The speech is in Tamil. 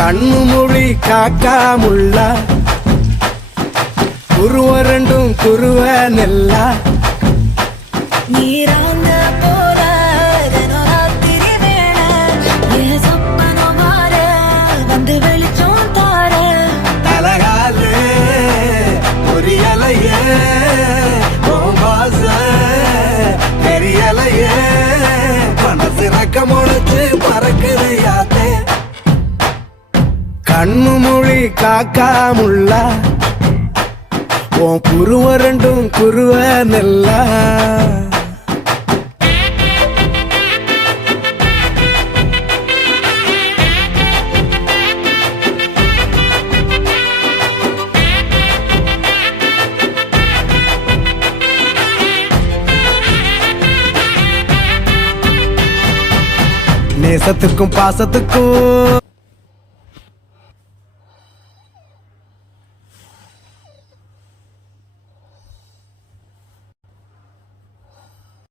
கண்ணு மொழி காக்காமுள்ள குருவ ரெண்டும் குருவ நெல்லா நீராங்க போல ராத்திரி வேண என் சொப்பனம் மாற வந்து வெளிச்சம் தார தலகாலே பொரியலையே பாச பெரியலையே மனசு ரக்க முளைச்சு பறக்குது யாத்தே கண்ணு மொழி காக்காமுள்ள உன் குருவ ரெண்டும் குருவ நெல்லா நேசத்துக்கும் பாசத்துக்கும்